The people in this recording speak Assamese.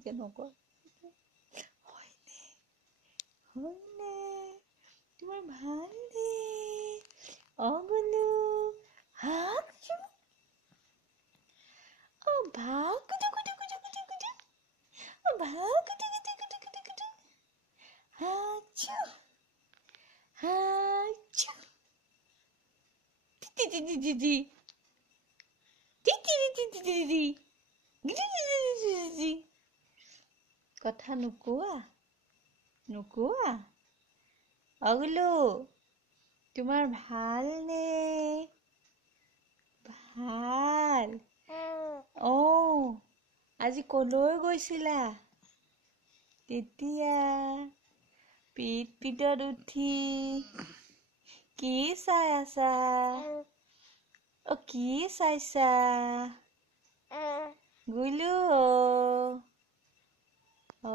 এনেকে নকয় হয়নে হয়নে তোমাৰ ভালনে অগুলু হাকচু অ ভাও কুটু কুটু কুটু কুটু কুটু অ ভাও কুটু কুটু কুটু কুটু কুটু হাকচু হাকচু টি টি টি টি টি কথা নোকোৱা নোকোৱা অগুলু তোমাৰ ভালনে ভাল অ আজি কলৈ গৈছিলা তেতিয়া পিতত উঠি কি চাই আছা অ কি চাইছা গুলু অ